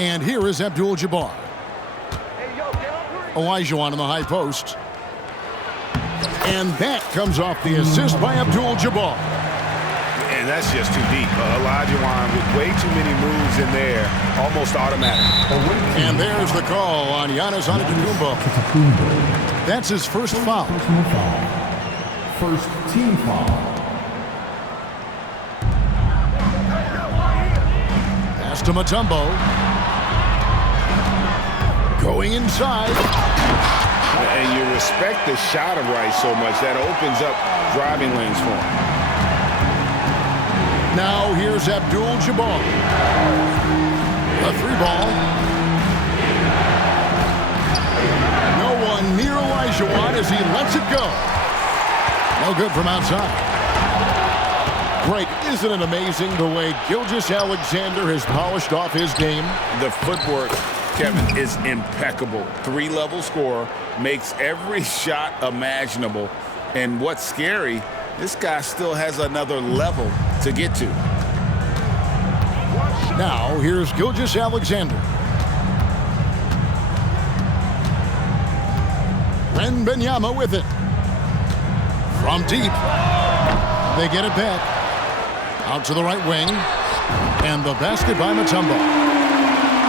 And here is Abdul-Jabbar. Olajuwon on the high post. And that comes off the assist by Abdul-Jabbar. And that's just too deep. Olajuwon with way too many moves in there, almost automatic. And there's the call on Giannis Antetokounmpo. That's his first foul. Personal foul. First team foul. Pass to Mutombo. Going inside. And you respect the shot of Rice so much that opens up driving lanes for him. Now here's Abdul-Jabbar. A three ball. No one near Olajuwon as he lets it go. No good from outside. Greg, isn't it amazing the way Gilgeous-Alexander has polished off his game? The footwork, Kevin, is impeccable. Three-level scorer, makes every shot imaginable. And what's scary, this guy still has another level to get to. Now, here's Gilgeous-Alexander. Wembanyama with it. From deep. They get it back. Out to the right wing. And the basket by Mutombo.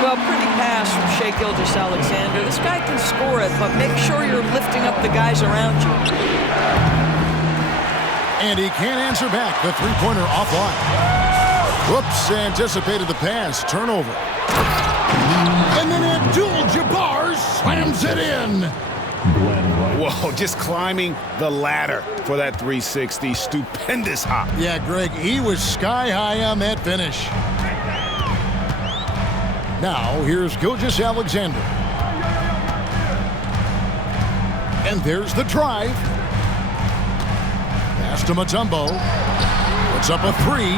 Well, pretty pass from Shai Gilgeous-Alexander. This guy can score it, but make sure you're lifting up the guys around you. And he can't answer back. The three-pointer offline. Whoops, anticipated the pass. Turnover. And then Abdul-Jabbar slams it in. Whoa, just climbing the ladder for that 360. Stupendous hop. Yeah, Greg, he was sky high on that finish. Now, here's Gilgeous-Alexander. And there's the drive. Pass to Mutombo. Puts up a three.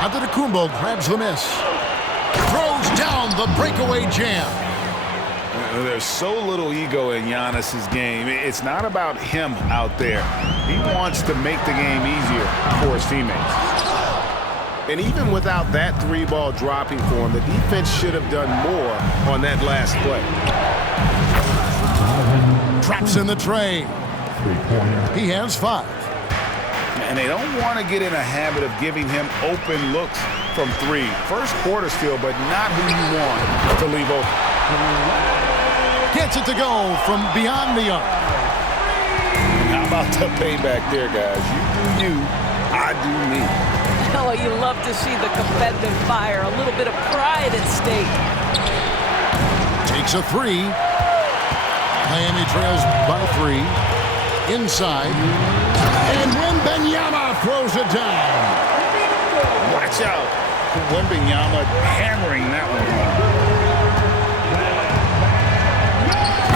Antetokounmpo grabs the miss. Throws down the breakaway jam. There's so little ego in Giannis's game. It's not about him out there. He wants to make the game easier for his teammates. And even without that three-ball dropping for him, the defense should have done more on that last play. Traps in the tray. He has 5. And they don't want to get in a habit of giving him open looks from 3. First quarter still, but not who you want to leave open. Gets it to go from beyond the arc. How about the payback there, guys? You do you, I do me. Oh, you love to see the competitive fire. A little bit of pride at stake. Takes a 3. Miami trails by 3. Inside. And Wembanyama throws it down. Watch out. Wembanyama hammering that one home.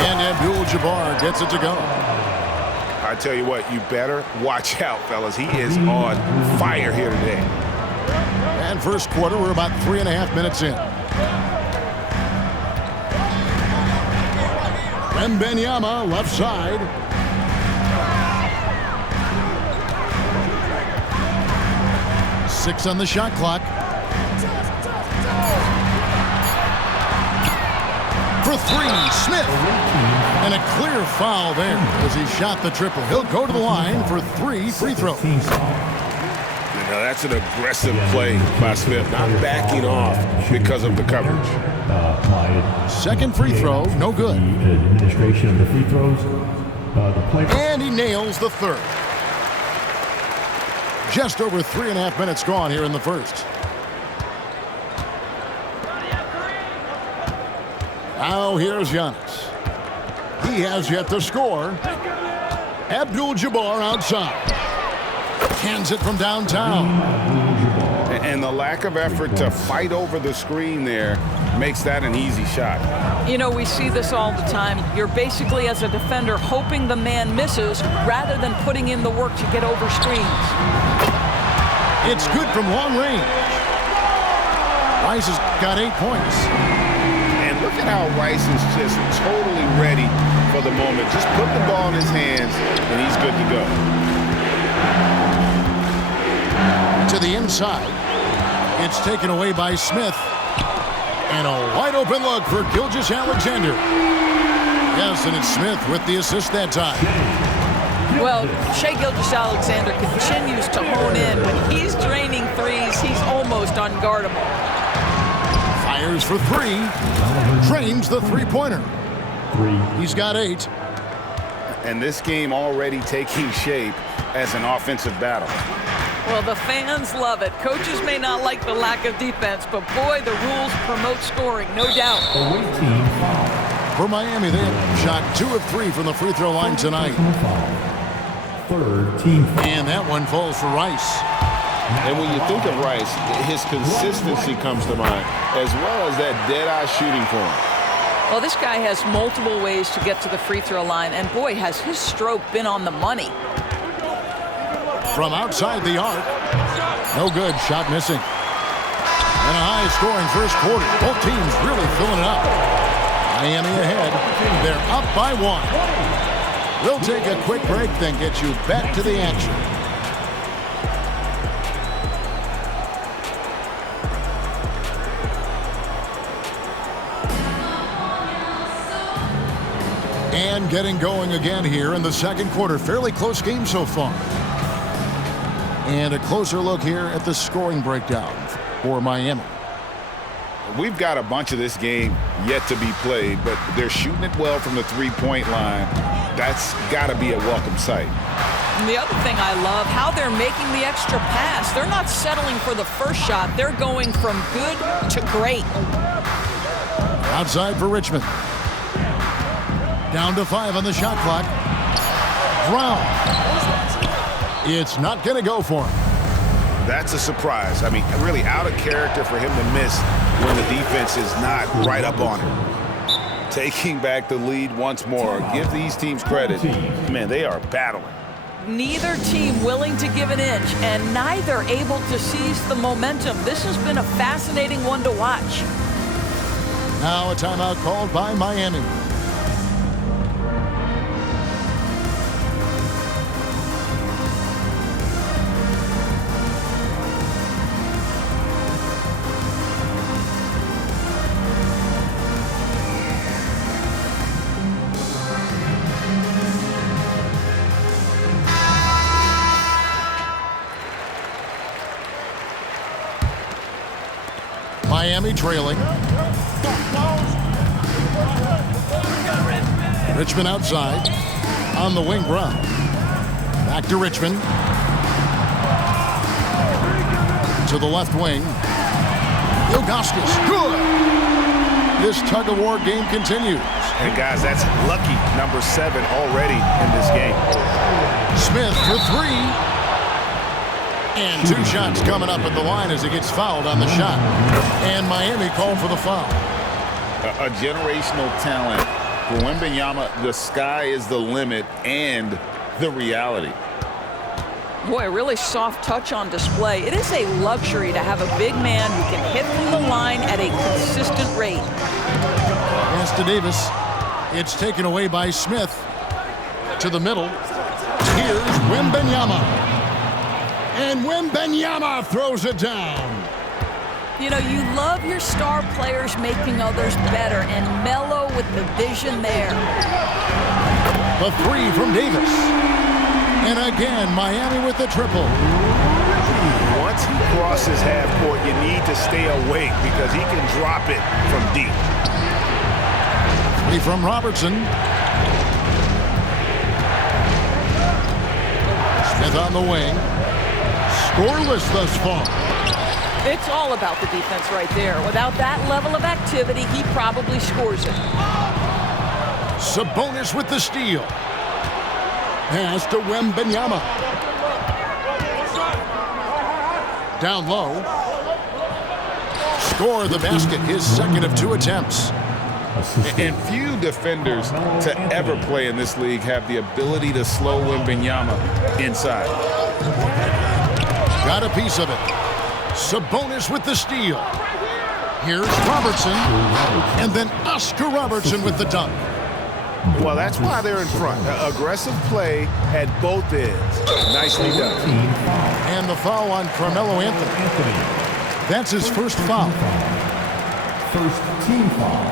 And Abdul-Jabbar gets it to go. I tell you what, you better watch out, fellas. He is on fire here today. And first quarter, we're about 3.5 minutes in. Wembanyama, left side. Six on the shot clock. For 3, Smith. And a clear foul there as he shot the triple. He'll go to the line for 3 free throws. Now that's an aggressive play by Smith, not backing off because of the coverage. Second free throw, no good. Administration of the free throws. And he nails the third. Just over 3.5 minutes gone here in the first. Now here's Giannis. He has yet to score. Abdul-Jabbar outside. Cans it from downtown. And the lack of effort to fight over the screen there makes that an easy shot. You know, we see this all the time. You're basically, as a defender, hoping the man misses rather than putting in the work to get over screens. It's good from long range. Rice has got 8 points. And look at how Rice is just totally ready for the moment. Just put the ball in his hands, and he's good to go. To the inside. It's taken away by Smith. And a wide open look for Gilgeous-Alexander. Yes, and it's Smith with the assist that time. Well, Shai Gilgeous-Alexander continues to hone in. When he's draining threes, he's almost unguardable. Fires for three. Drains the three-pointer. He's got 8. And this game already taking shape as an offensive battle. Well, the fans love it. Coaches may not like the lack of defense, but boy, the rules promote scoring, no doubt. For Miami, they have shot 2 of 3 from the free throw line tonight. Third team. And that one falls for Rice. And when you think of Rice, his consistency comes to mind, as well as that dead-eye shooting form. Well, this guy has multiple ways to get to the free throw line, and boy, has his stroke been on the money. From outside the arc. No good. Shot missing. And a high-scoring first quarter. Both teams really filling it up. Miami ahead. They're up by 1. We'll take a quick break, then get you back to the action. And getting going again here in the second quarter. Fairly close game so far. And a closer look here at the scoring breakdown for Miami. We've got a bunch of this game yet to be played, but they're shooting it well from the three-point line. That's got to be a welcome sight. And the other thing I love, how they're making the extra pass. They're not settling for the first shot. They're going from good to great. Outside for Richmond. Down to 5 on the shot clock. Brown. It's not going to go for him. That's a surprise. I mean, really out of character for him to miss when the defense is not right up on him. Taking back the lead once more. Give these teams credit. Man, they are battling. Neither team willing to give an inch, and neither able to seize the momentum. This has been a fascinating one to watch. Now a timeout called by Miami. Miami trailing. Richmond outside. On the wing, Brown. Back to Richmond. To the left wing. Ilgauskas. Good. This tug-of-war game continues. And guys, that's lucky number 7 already in this game. Smith for 3. And 2 shots coming up at the line as he gets fouled on the shot. And Miami called for the foul. A generational talent. For Wembanyama, the sky is the limit and the reality. Boy, a really soft touch on display. It is a luxury to have a big man who can hit from the line at a consistent rate. Pass to Davis. It's taken away by Smith. To the middle. Here's Wembanyama. And Wembanyama throws it down. You know, you love your star players making others better, and Melo with the vision there. The 3 from Davis. And again, Miami with the triple. Once he crosses half court, you need to stay awake because he can drop it from deep. 3 from Robertson. Smith on the wing. Scoreless thus far. It's all about the defense right there. Without that level of activity, he probably scores it. Sabonis with the steal. Pass to Wembanyama. Down low. Score the basket, his second of 2 attempts. And few defenders to ever play in this league have the ability to slow Wembanyama inside. Got a piece of it. Sabonis with the steal. Here's Robertson. And then Oscar Robertson with the dunk. Well, that's why they're in front. Aggressive play at both ends. Nicely done. And the foul on Carmelo Anthony. That's his first foul. First team foul.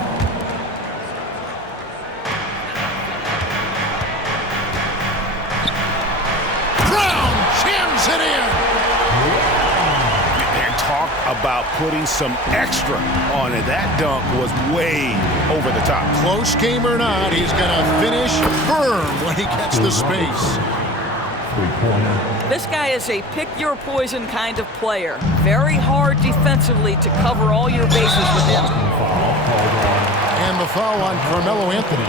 Brown jams it in. And talk about putting some extra on it. That dunk was way over the top. Close game or not, he's going to finish firm when he gets the space. Three-pointer. This guy is a pick-your-poison kind of player. Very hard defensively to cover all your bases with him. And the foul on Carmelo Anthony.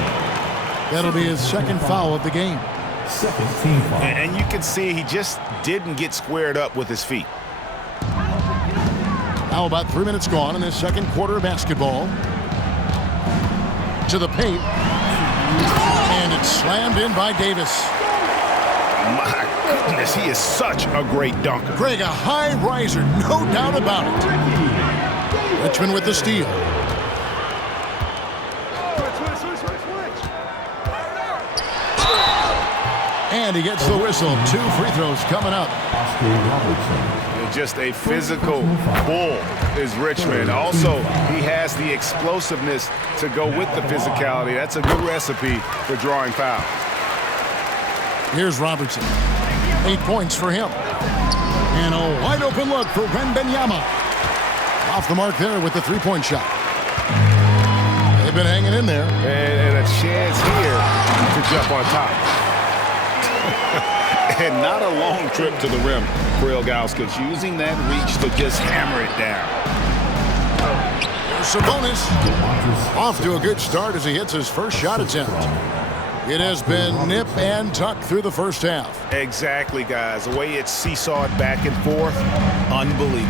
That'll be his second foul of the game. Second team foul. And you can see he just didn't get squared up with his feet. Now about 3 minutes gone in this second quarter of basketball. To the paint. And it's slammed in by Davis. My goodness, he is such a great dunker. Greg, a high riser, no doubt about it. Richmond with the steal. And he gets the whistle. 2 free throws coming up. Oscar Robertson. Just a physical bull is Richmond. Also, he has the explosiveness to go with the physicality. That's a good recipe for drawing fouls. Here's Robertson. 8 points for him. And a wide open look for Wembanyama. Off the mark there with the three-point shot. They've been hanging in there. And a chance here to jump on top. And not a long trip to the rim for Ilgauskas, using that reach to just hammer it down. There's Sabonis. Off to a good start as he hits his first shot attempt. It has been nip and tuck through the first half. Exactly, guys. The way it's seesawed back and forth, unbelievable.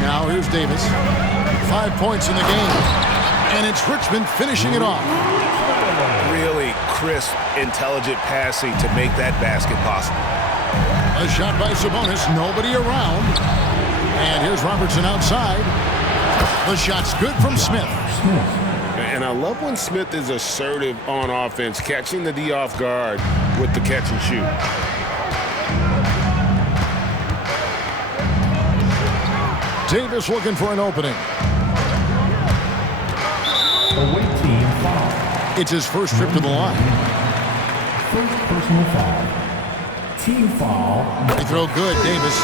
Now here's Davis. 5 points in the game. And it's Richmond finishing it off. Really crisp, intelligent passing to make that basket possible. A shot by Sabonis. Nobody around. And here's Robertson outside. The shot's good from Smith. And I love when Smith is assertive on offense, catching the D off guard with the catch and shoot. Davis looking for an opening. Away team foul. It's his first trip to the line. First personal foul. Team foul. They throw good, Davis.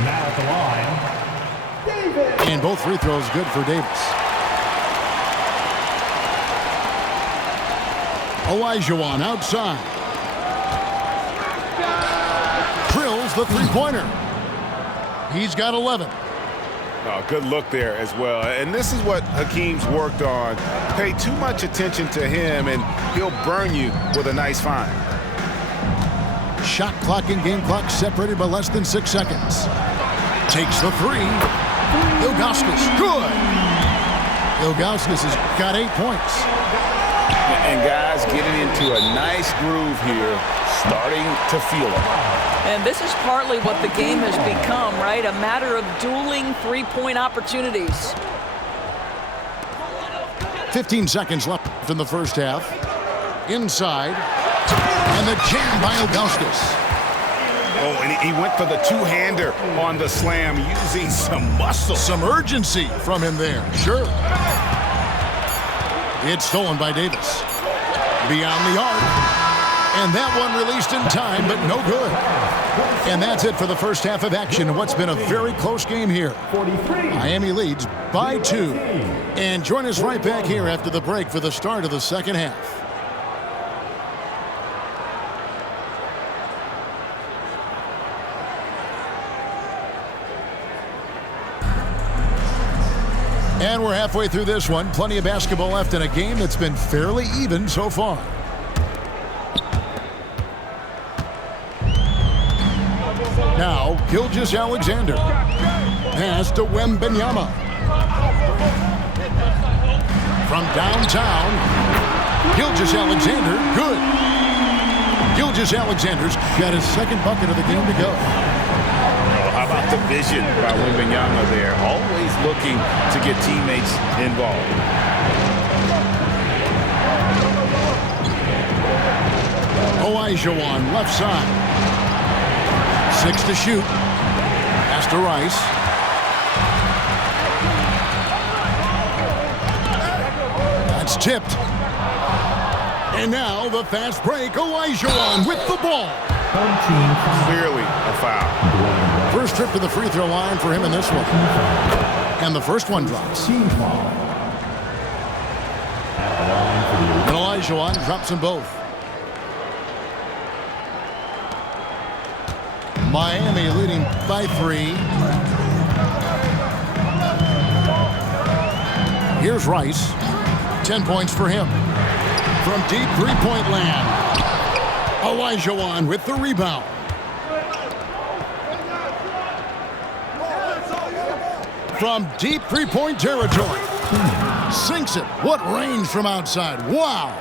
Now at the line, Davis. And both free throws good for Davis. Olajuwon outside. Drills the three-pointer. He's got 11. Oh, good look there as well. And this is what Hakeem's worked on. Pay too much attention to him, and he'll burn you with a nice find. Shot clock and game clock separated by less than 6 seconds. Takes the three. Ilgauskas, good. Ilgauskas has got 8 points. And guys getting into a nice groove here, starting to feel it. And this is partly what the game has become, right? A matter of dueling three-point opportunities. 15 seconds left in the first half. Inside. And the jam by Ilgauskas. Oh, and he went for the two-hander on the slam, using some muscle. Some urgency from him there, sure. It's stolen by Davis. Beyond the arc. And that one released in time, but no good. And that's it for the first half of action. What's been a very close game here. 43. Miami leads by 2. And join us right back here after the break for the start of the second half. And we're halfway through this one. Plenty of basketball left in a game that's been fairly even so far. Now, Gilgeous-Alexander. Pass to Wembanyama. From downtown, Gilgeous-Alexander, good. Gilgeous-Alexander's got his second bucket of the game to go. How about the vision by Wembanyama there? Always looking to get teammates involved. Olajuwon, left side. 6 to shoot. Pass to Rice. tipped. And now the fast break. Olajuwon with the ball. Home team foul. Clearly a foul. First trip to the free throw line for him in this one. And the first one drops. Team foul. At the line for the And Olajuwon drops them both. Miami leading by 3. Here's Rice. 10 points for him. From deep three-point land. Olajuwon with the rebound. From deep three-point territory. Sinks it. What range from outside. Wow.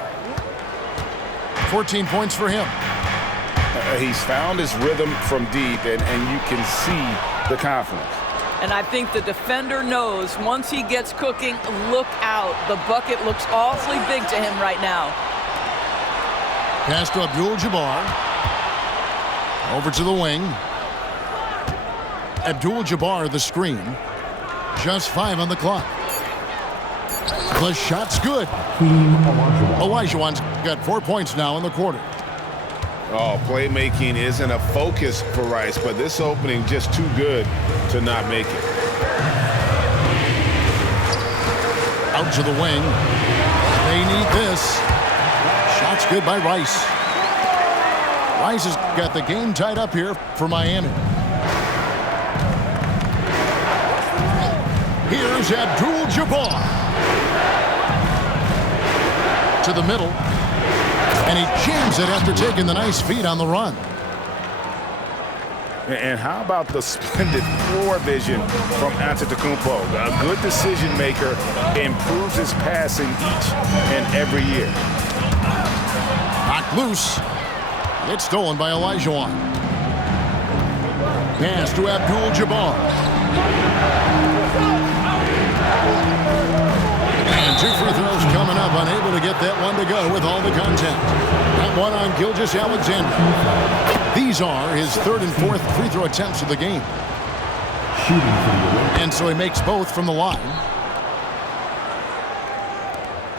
14 points for him. He's found his rhythm from deep, and you can see the confidence. And I think the defender knows once he gets cooking, look out. The bucket looks awfully big to him right now. Pass to Abdul-Jabbar. Over to the wing. Abdul-Jabbar the screen. Just 5 on the clock. The shot's good. Team Olajuwon. Olajuwon's got 4 points now in the quarter. Oh, playmaking isn't a focus for Rice, but this opening just too good to not make it. Out to the wing. They need this. Shot's good by Rice. Rice has got the game tied up here for Miami. Here's Abdul-Jabbar. To the middle. And he jams it after taking the nice feed on the run. And how about the splendid floor vision from Antetokounmpo? A good decision maker, improves his passing each and every year. Knocked loose. It's stolen by Olajuwon. Pass to Abdul-Jabbar. And 2 free throws coming up. Unable to get that one to go with all the contact. That one on Gilgeous-Alexander. These are his 3rd and 4th free throw attempts of the game. Shooting for the away. And so he makes both from the line.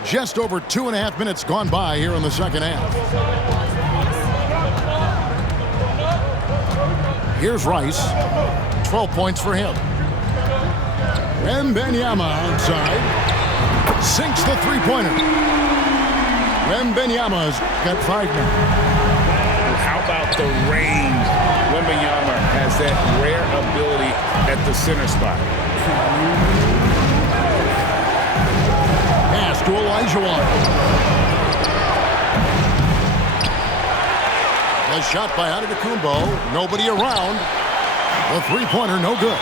Just over 2.5 minutes gone by here in the second half. Here's Rice. 12 points for him. Wembanyama outside. Sinks the three-pointer. Wembanyama's got 5 now. How about the range? Wembanyama has that rare ability at the center spot. Pass to Olajuwon. A shot by Antetokounmpo. Nobody around. The three-pointer, no good.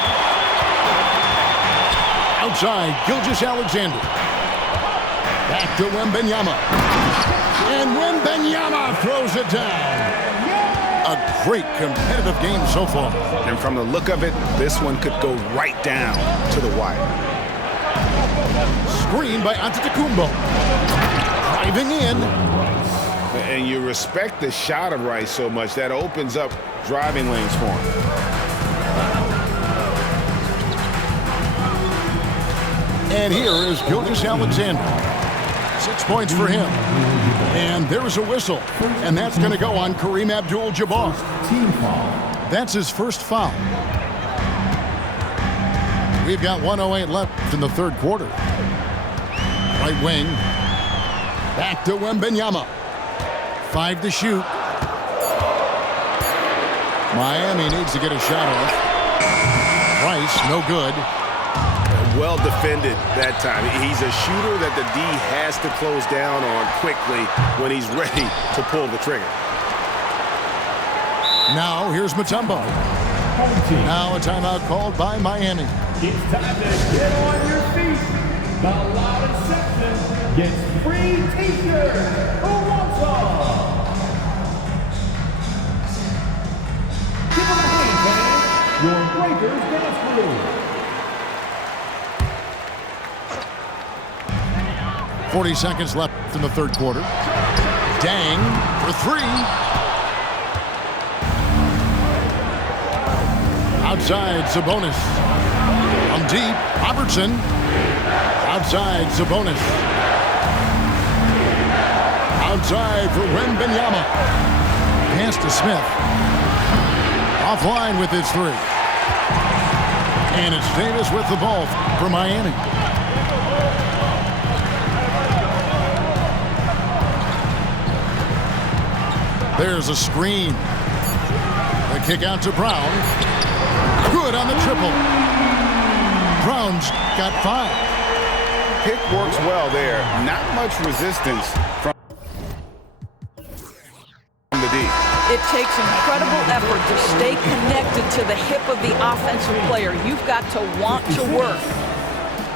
Outside, Gilgeous-Alexander. Back to Wembanyama. And Wembanyama throws it down. A great competitive game so far. And from the look of it, this one could go right down to the wire. Screen by Antetokounmpo. Driving in. And you respect the shot of Rice so much, that opens up driving lanes for him. And here is Gilgeous-Alexander. 6 points for him. And there's a whistle. And that's going to go on Kareem Abdul-Jabbar. Team foul. That's his first foul. We've got 1:08 left in the 3rd quarter. Right wing. Back to Wembanyama. 5 to shoot. Miami needs to get a shot off. Rice, no good. Well defended that time. He's a shooter that the D has to close down on quickly when he's ready to pull the trigger. Now here's Mutombo. Home team. Now a timeout called by Miami. It's time to get on your feet. The loudest section gets free t-shirts. Who wants some? Give them a hand, fans. Your Breakers dance crew. 40 seconds left in the 3rd quarter. Dang for 3. Outside, Sabonis. From deep, Robertson. Outside, Sabonis. Outside for Wembanyama. Pass to Smith. Offline with his three. And it's Davis with the ball for Miami. There's a screen. The kick out to Brown. Good on the triple. Brown's got 5. Pick works well there. Not much resistance from the D. It takes incredible effort to stay connected to the hip of the offensive player. You've got to want to work.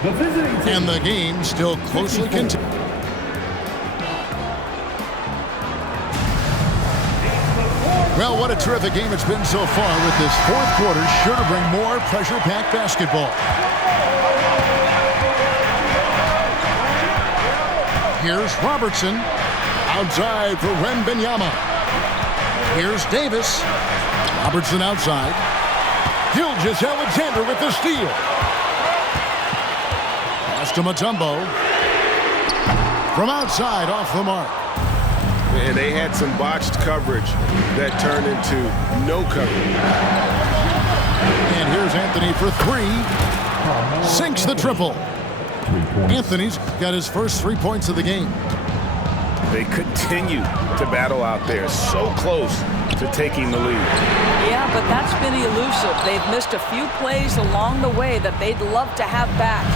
The visiting team. And the game still closely continues. Well, what a terrific game it's been so far, with this fourth quarter sure to bring more pressure-packed basketball. Here's Robertson. Outside for Wembanyama. Here's Davis. Robertson outside. Gilgeous-Alexander with the steal. Pass to Mutombo. From outside, off the mark. And they had some botched coverage that turned into no coverage. And here's Anthony for 3. Sinks the triple. Anthony's got his first 3 points of the game. They continue to battle out there, so close to taking the lead. Yeah, but that's been elusive. They've missed a few plays along the way that they'd love to have back.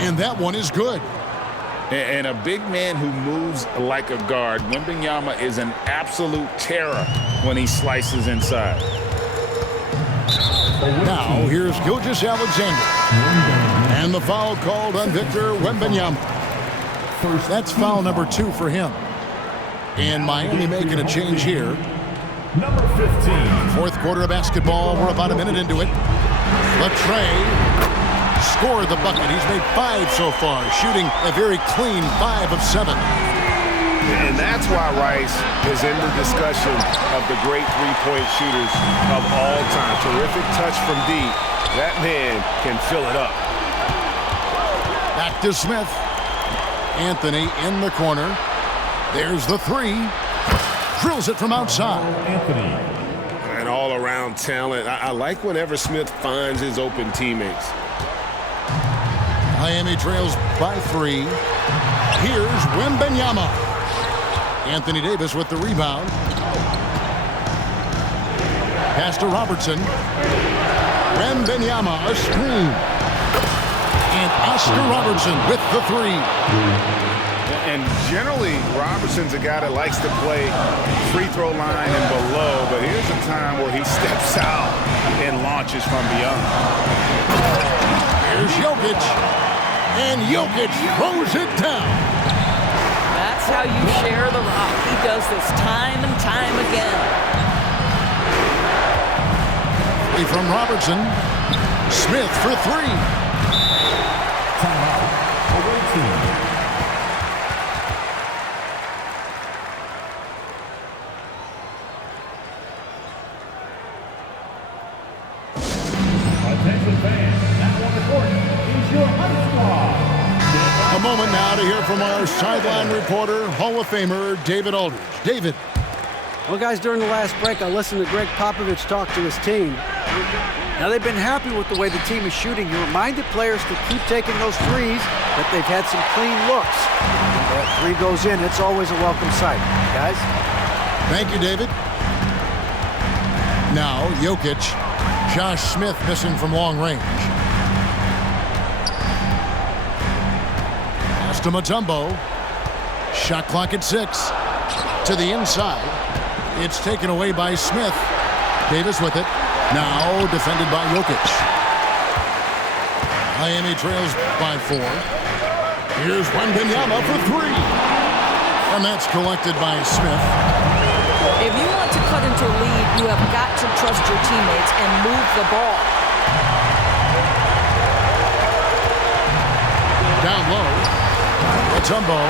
And that one is good. And a big man who moves like a guard, Wembanyama is an absolute terror when he slices inside. Now, here's Gilgeous-Alexander. And the foul called on Victor Wembanyama. That's foul number 2 for him. And Miami making a change here. Number 15. Fourth quarter of basketball. We're about a minute into it. Latrey scored the bucket. He's made 5 so far, shooting a very clean 5 of 7. And that's why Rice is in the discussion of the great three-point shooters of all time. Terrific touch from deep. That man can fill it up. Back to Smith. Anthony in the corner. There's the 3. Drills it from outside. Anthony. And all-around talent. I like whenever Smith finds his open teammates. Miami trails by 3. Here's Wembanyama. Anthony Davis with the rebound. Pass to Robertson. Wembanyama, a screen. And Oscar Robertson with the 3. And generally, Robertson's a guy that likes to play free throw line and below, but here's a time where he steps out and launches from beyond. Here's Jokic. And Jokic throws it down. That's how you share the rock. He does this time and time again. 3 from Robertson. Smith for 3. Timeout. Away team. Attention fans, now on the court is your Hunt Squad. A moment now to hear from our sideline reporter, Hall of Famer David Aldridge. David. Well, guys, during the last break, I listened to Greg Popovich talk to his team. Now, they've been happy with the way the team is shooting. He reminded players to keep taking those threes, that they've had some clean looks. When that 3 goes in, it's always a welcome sight. Guys? Thank you, David. Now, Jokic. Josh Smith missing from long range. Pass to Mutombo. Shot clock at 6. To the inside. It's taken away by Smith. Davis with it. Now defended by Jokic. Miami trails by 4. Here's Wembanyama for 3. And that's collected by Smith. If you want to cut into a lead, you have got to trust your teammates and move the ball. Down low. Mutombo.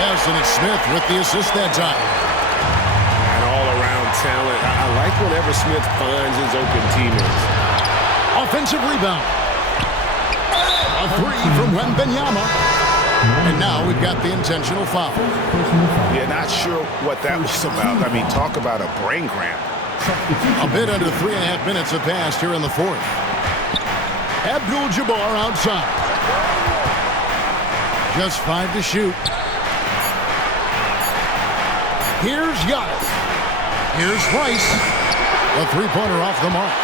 Yes, and it's Smith with the assist that time. And all-around talent. I like whenever Smith finds his open teammates. Offensive rebound. A 3 from Wembanyama. And now we've got the intentional foul. Yeah, not sure what that was about. I mean, talk about a brain cramp. A bit under 3.5 minutes have passed here in the fourth. Abdul-Jabbar outside. Just 5 to shoot. Here's Giannis. Here's Rice. A three-pointer off the mark.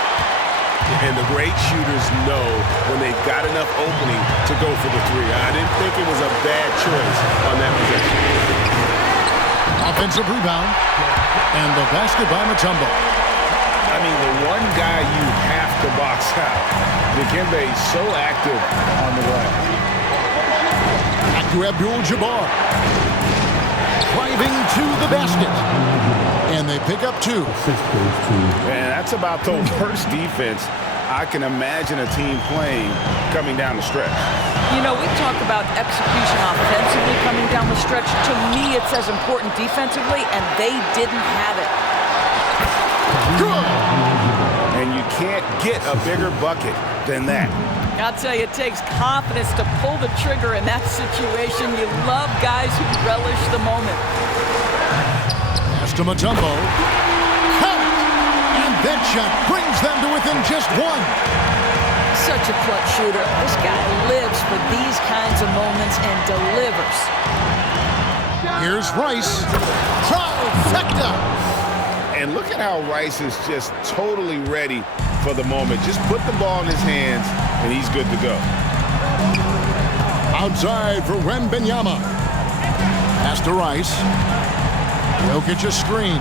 And the great shooters know when they've got enough opening to go for the three. I didn't think it was a bad choice on that possession. Offensive rebound. And the basket by Mutombo. I mean, the one guy you have to box out. Dikembe is so active on the glass. Back to Abdul-Jabbar. Driving to the basket. And they pick up 2. And that's about the worst defense I can imagine a team playing coming down the stretch. You know, we talk about execution offensively coming down the stretch. To me, it's as important defensively, and they didn't have it. Good. And you can't get a bigger bucket than that. I'll tell you, it takes confidence to pull the trigger in that situation. You love guys who relish the moment. Pass to Mutombo. Count! And that shot brings them to within just 1. Such a clutch shooter. This guy lives for these kinds of moments and delivers. Here's Rice. Trifecta. And look at how Rice is just totally ready for the moment. Just put the ball in his hands, and he's good to go. Outside for Wembanyama. Pass to Rice. Jokic a screen.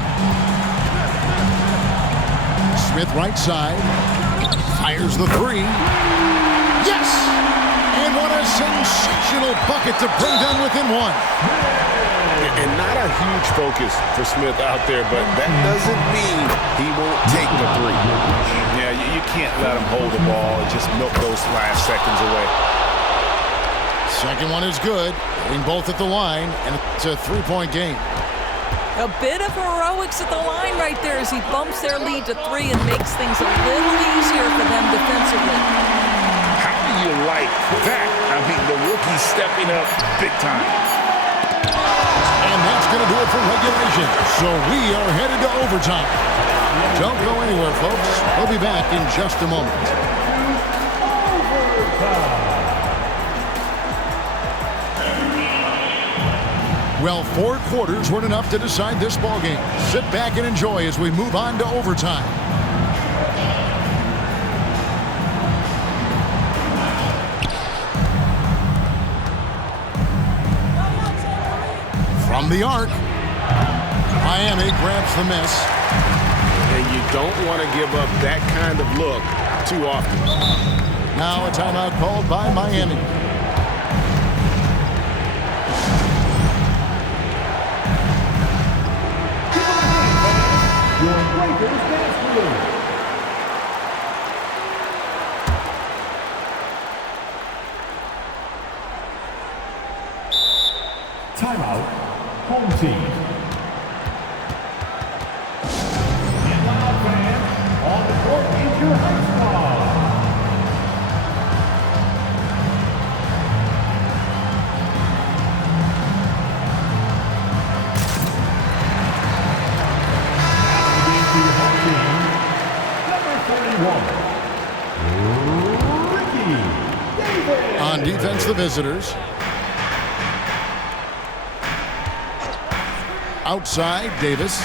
Smith right side. Fires the 3. Yes! And what a sensational bucket to bring them within 1. And not a huge focus for Smith out there, but that doesn't mean he won't take the 3. Yeah, you can't let him hold the ball and just milk those last seconds away. Second one is good. Hitting both at the line, and it's a 3-point game. A bit of heroics at the line right there as he bumps their lead to 3 and makes things a little easier for them defensively. How do you like that? I mean, the rookie stepping up big time. And that's going to do it for regulation. So we are headed to overtime. Don't go anywhere, folks. We'll be back in just a moment. Well, 4 quarters weren't enough to decide this ballgame. Sit back and enjoy as we move on to overtime. From the arc, Miami grabs the miss. And you don't want to give up that kind of look too often. Now a timeout called by Miami. Your Breakers dance move. Timeout, home team. Get loud, fans. On the court is your high squad. On defense, the visitors. Outside, Davis.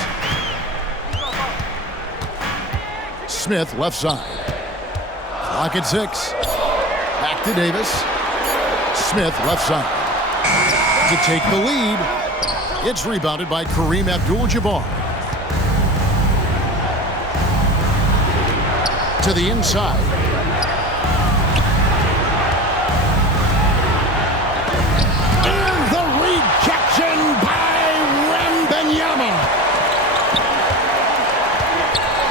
Smith, left side. Clock at 6. Back to Davis. Smith, left side. To take the lead. It's rebounded by Kareem Abdul-Jabbar. To the inside. And the rejection by Wembanyama.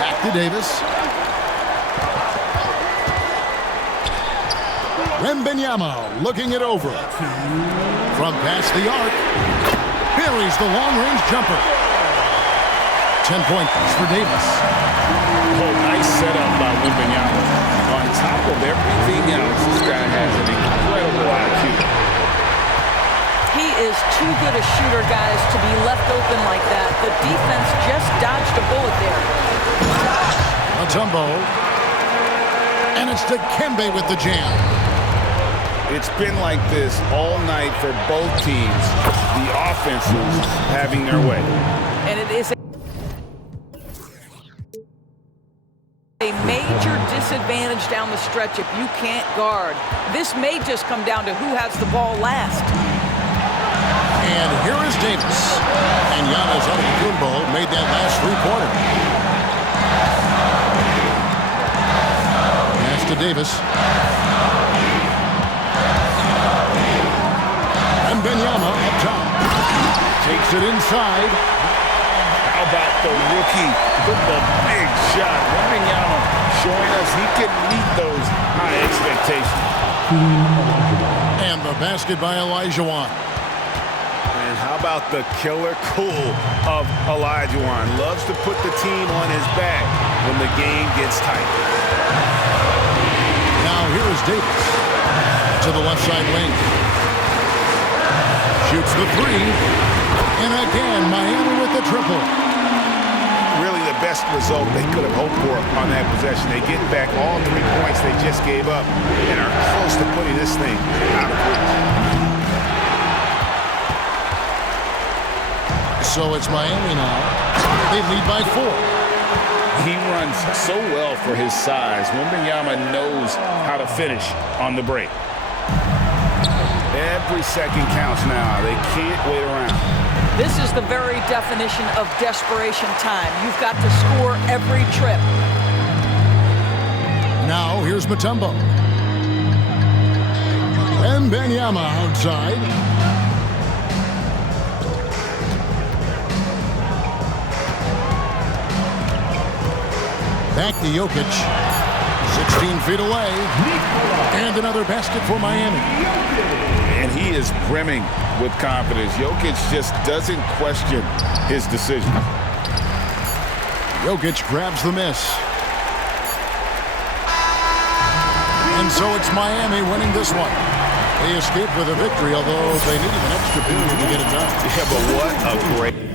Back to Davis. Wembanyama looking it over. From past the arc. Buries the long-range jumper. 10 points for Davis. Oh, nice setup by Wembanyama. On top of everything else, this guy has an incredible IQ. is too good a shooter, guys, to be left open like that. The defense just dodged a bullet there. Mutombo. And it's Dikembe with the jam. It's been like this all night for both teams. The offenses having their way. And it is a major disadvantage down the stretch if you can't guard. This may just come down to who has the ball last. And here is Davis. And Giannis Antetokounmpo made that last three-pointer. Pass to Davis. And Wembanyama up top. Takes it inside. How about the rookie with the big shot? Wembanyama showing us he can meet those high expectations. And the basket by Olajuwon. And how about the killer cool of Olajuwon? Loves to put the team on his back when the game gets tight. Now here is Davis to the left side wing. Shoots the three. And again, Miami with the triple. Really the best result they could have hoped for on that possession. They get back all 3 points they just gave up and are close to putting this thing out of reach. So it's Miami now. They lead by 4. He runs so well for his size. Wembanyama knows how to finish on the break. Every second counts now. They can't wait around. This is the very definition of desperation time. You've got to score every trip. Now here's Mutombo. And Wembanyama outside. Back to Jokic. 16 feet away. And another basket for Miami. And he is brimming with confidence. Jokic just doesn't question his decision. Jokic grabs the miss. And so it's Miami winning this one. They escaped with a victory, although they needed an extra period to get it done. Yeah, but what a great...